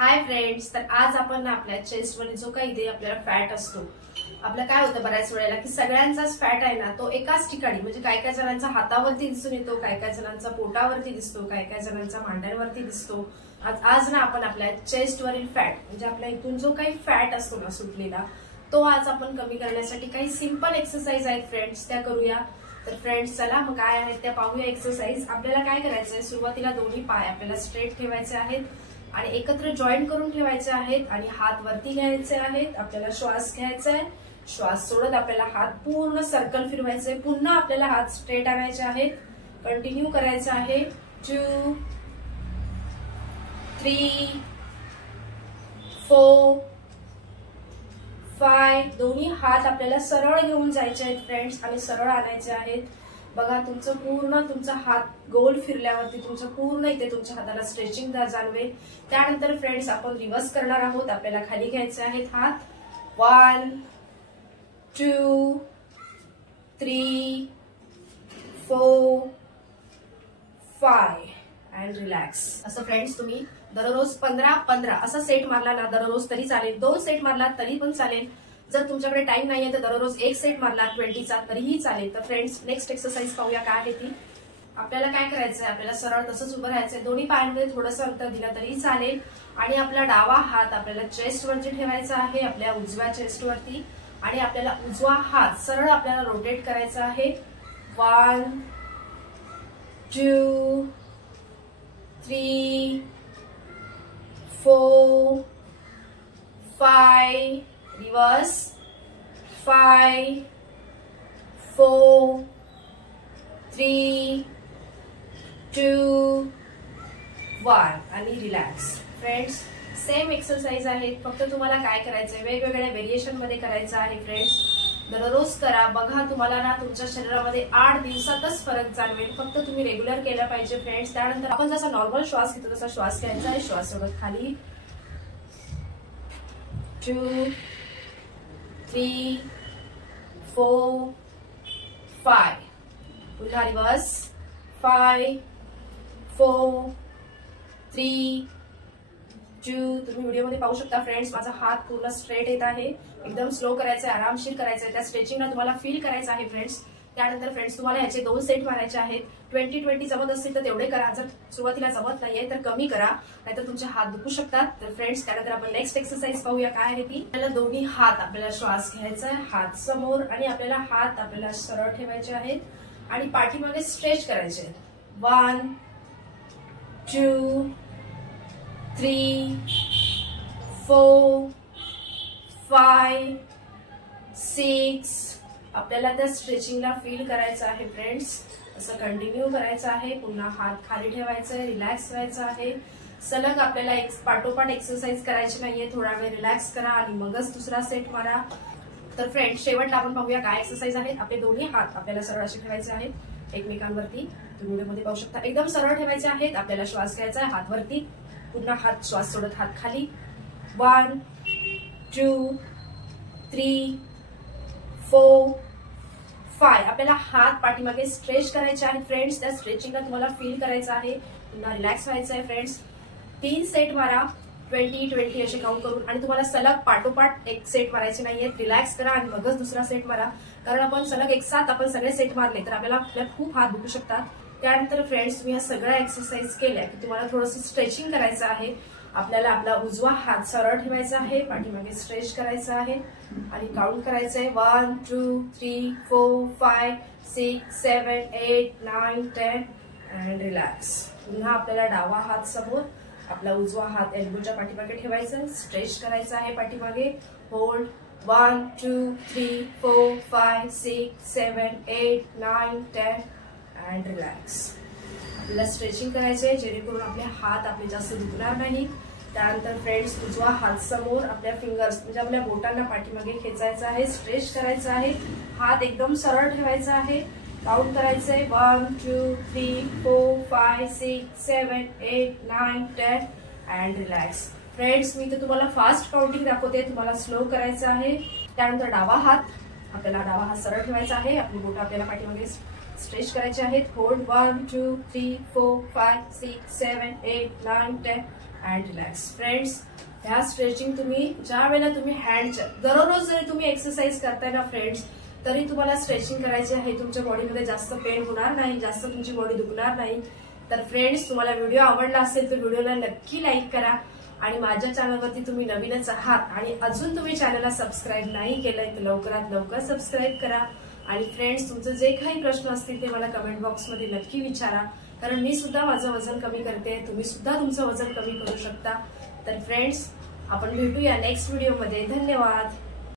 Hi friends, तर आज आपण आपल्या चेस्ट वर जो काही इथे आपल्याला फॅट असतो, आपलं काय होतं बऱ्याच वेळेला की सगळ्यांचाच फॅट आहे ना तो एकाच ठिकाणी, म्हणजे काय काय जणांचा हातावरती दिसून येतो, काय काय जणांचा पोटावरती दिसतो, काय काय जणांचा मांड्यांवरती दिसतो। आज ना आपण आपल्या चेस्ट वरील फॅट म्हणजे आपल्या इथून जो काही फॅट असतो ना सुटलेला, तो आज आपण कमी करण्यासाठी काही सिंपल एक्सरसाइज आहेत फ्रेंड्स, त्या करूया। तर फ्रेंड्स चला मग काय आहेत त्या पाहूया एक्सरसाइज। आपल्याला काय करायचंय, सुरुवातीला दोन्ही पाय आपल्याला स्ट्रेट ठेवायचे आहेत आणि एकत्र जॉईंट करून ठेवायचे आहेत आणि हात वरती घ्यायचे आहेत। आपल्याला श्वास घ्यायचा आहे, श्वास सोडत आपल्याला हात पूर्ण सर्कल फिरवायचे, पुन्हा आपल्याला हात स्ट्रेट आणायचे आहेत, कंटिन्यू करायचं आहे। 2 3 4 5 दोन्ही हात आपल्याला सरळ घेऊन जायचे आहेत फ्रेंड्स आणि सरळ आणायचे आहेत। बघा तुमचा हात गोल फिरल्यावरती तुमचं पूर्ण इथे तुमच्या हाताला स्ट्रेचिंग जाणवेल। त्यानंतर फ्रेंड्स आपण रिव्हर्स करणार आहोत, आपल्याला खाली घ्यायचे आहेत हात। 1 2 3 4 5 अँड रिलॅक्स। असं फ्रेंड्स तुम्ही दररोज 15-15 असा सेट मारला ना दररोज तरी चालेल, 2 सेट मारला तरी पण चालेल। जर तुमच्याकडे टाइम नाहीये तर दररोज 1 सेट मारला 20चा तरीही चालेल। तर फ्रेंड्स नेक्स्ट एक्सरसाइज पाहूया काय आहे ती। आपल्याला काय करायचंय, आपल्याला सरळ तसंच उभं राहायचंय, दोन्ही पायांमध्ये थोडंसं अंतर दिलं तरी चालेल आणि आपला डावा हात आपल्याला चेस्ट वरती ठेवायचा आहे, आपल्या उजव्या चेस्ट वरती, आणि आपल्याला उजवा हात सरळ आपल्याला रोटेट करायचा आहे। 1 2 3 4 5 रिवर्स 5 4 3 2 1 आणि रिलॅक्स। फ्रेंड्स सेम एक्सरसाइज आहे, फक्त तुम्हाला काय करायचंय वेगवेगळ्या व्हेरिएशन मध्ये करायचं आहे। फ्रेंड्स दररोज करा, बघा तुम्हाला ना तुमच्या शरीरामध्ये 8 दिवसातच फरक जाणवेल, फक्त तुम्ही रेग्युलर केलं पाहिजे फ्रेंड्स। त्यानंतर आपण जसा नॉर्मल श्वास घेतो तसा श्वास घ्यायचा आहे, श्वास सोडत खाली 2 3 4 5 पुन्हा रिवर्स 5 4 3 2। तुम्ही व्हिडिओमध्ये पाहू शकता फ्रेंड्स माझा हात पूर्ण स्ट्रेट येत आहे, एकदम स्लो करायचा आहे, आरामशीर करायचं आहे, त्या स्ट्रेचिंगला तुम्हाला फील करायचं आहे फ्रेंड्स। त्यानंतर फ्रेंड्स तुम्हाला ह्याचे 2 सेट मारायचे आहेत। 20-20 जमत असतील तर तेवढे करा, जर सुरुवातीला जमत नाहीये तर कमी करा, नाहीतर तुमचे हात दुखू शकतात। तर फ्रेंड्स त्यानंतर आपण नेक्स्ट एक्सरसाइज पाहूया काय आहे ती। आपल्याला दोन्ही हात आपल्याला श्वास घ्यायचा आहे, हात समोर, आणि आपल्याला हात आपल्याला सरळ ठेवायचे आहेत आणि पाठीमागे स्ट्रेच करायचे। 1 2 3 4 5 6 आपल्याला त्या स्ट्रेचिंगला फील करायचं आहे फ्रेंड्स। असं कंटिन्यू करायचं आहे, पुन्हा हात खाली ठेवायचा आहे, रिलॅक्स व्हायचं आहे। सलग आपल्याला एक पाठोपाठ एक्सरसाइज करायची नाहीये, थोडा वेळ रिलॅक्स करा आणि मगच दुसरा सेट मारा। तर फ्रेंड्स शेवटला आपण पाहूया काय एक्सरसाइज आहेत। आपले दोन्ही हात आपल्याला सरळ असे ठेवायचे आहेत एकमेकांवरती, तुम्ही व्हिडिओमध्ये पाहू शकता, एकदम सरळ ठेवायचे आहेत। आपल्याला श्वास घ्यायचा आहे हात वरती, पुन्हा हात श्वास सोडत हात खाली 1 2 3 4 5 आपल्याला हात पाठीमागे स्ट्रेच करायचे आहेत फ्रेंड्स, त्या स्ट्रेचिंगला तुम्हाला फील करायचं आहे, पुन्हा रिलॅक्स व्हायचं आहे फ्रेंड्स। 3 सेट मारा 20-20 असे काउंट करून, आणि तुम्हाला सलग पाठोपाठ एक सेट मारायचे नाहीये, रिलॅक्स करा आणि मगच दुसरा सेट मारा, कारण आपण सलग एक साथ आपण सगळे सेट मारले तर आपल्याला खूप हात दुखू शकतात। त्यानंतर फ्रेंड्स तुम्ही ह्या सगळ्या एक्सरसाइज केल्या की तुम्हाला थोडंसं स्ट्रेचिंग करायचं आहे। आपल्याला आपला उजवा हात सरळ ठेवायचा आहे, पाठीमागे स्ट्रेच करायचं आहे आणि काउंट करायचं आहे 1 2 3 4 5 6 7 8 9 10 अँड रिलॅक्स। पुन्हा आपल्याला डावा हात समोर, आपला उजवा हात एल्बोच्या पाठीमागे ठेवायचा, स्ट्रेच करायचा आहे पाठीमागे, होल्ड 1 2 3 4 5 6 7 8 9 10 अँड रिलॅक्स। आपल्याला स्ट्रेचिंग करायचे जेणेकरून आपले हात आपले जास्त दुखणार नाही। त्यानंतर फ्रेंड्स उजवा हात समोर, आपल्या फिंगर्स म्हणजे आपल्या बोटांना पाठीमागे खेचायचं आहे, स्ट्रेच करायचं आहे, हात एकदम सरळ ठेवायचा आहे, काउंट करायचंय 1 2 3 4 5 6 7 8 9 10 अँड रिलॅक्स। फ्रेंड्स मी तर तुम्हाला फास्ट काउंटिंग दाखवते, तुम्हाला स्लो करायचं आहे। त्यानंतर डावा हात, आपल्याला डावा हात सरळ ठेवायचा आहे, आपली बोटं आपल्याला पाठीमागे स्ट्रेच करायचे आहेत, होल्ड 1 2 3 4 5 6 7 8 9 10 अँड रिलॅक्स. फ्रेंड्स, ह्या स्ट्रेचिंग तुम्ही ज्या वेळेला तुम्ही हँडच्या दररोज जरी तुम्ही एक्सरसाइज करताय ना फ्रेंड्स, तरी तुम्हाला स्ट्रेचिंग करायची आहे. तुमच्या बॉडीमध्ये जास्त पेन होणार नाही, जास्त तुमची बॉडी दुखणार नाही. तर फ्रेंड्स, तुम्हाला व्हिडिओ आवडला असेल तर व्हिडिओला नक्की लाईक करा. आणि माझ्या चॅनलवरती तुम्ही नवीनच आहात आणि अजून तुम्ही चॅनलला सबस्क्राईब नाही केलंय तर लवकरात लवकर सबस्क्राईब करा. आणि फ्रेंड्स, तुमचे जे काही प्रश्न असतील ते मला कमेंट बॉक्समध्ये नक्की विचारा, कारण मी सुद्धा माझं वजन कमी करते, तुम्ही सुद्धा तुमचं वजन कमी करू शकता. तर फ्रेंड्स, आपण भेटूया नेक्स्ट व्हिडिओमध्ये. धन्यवाद.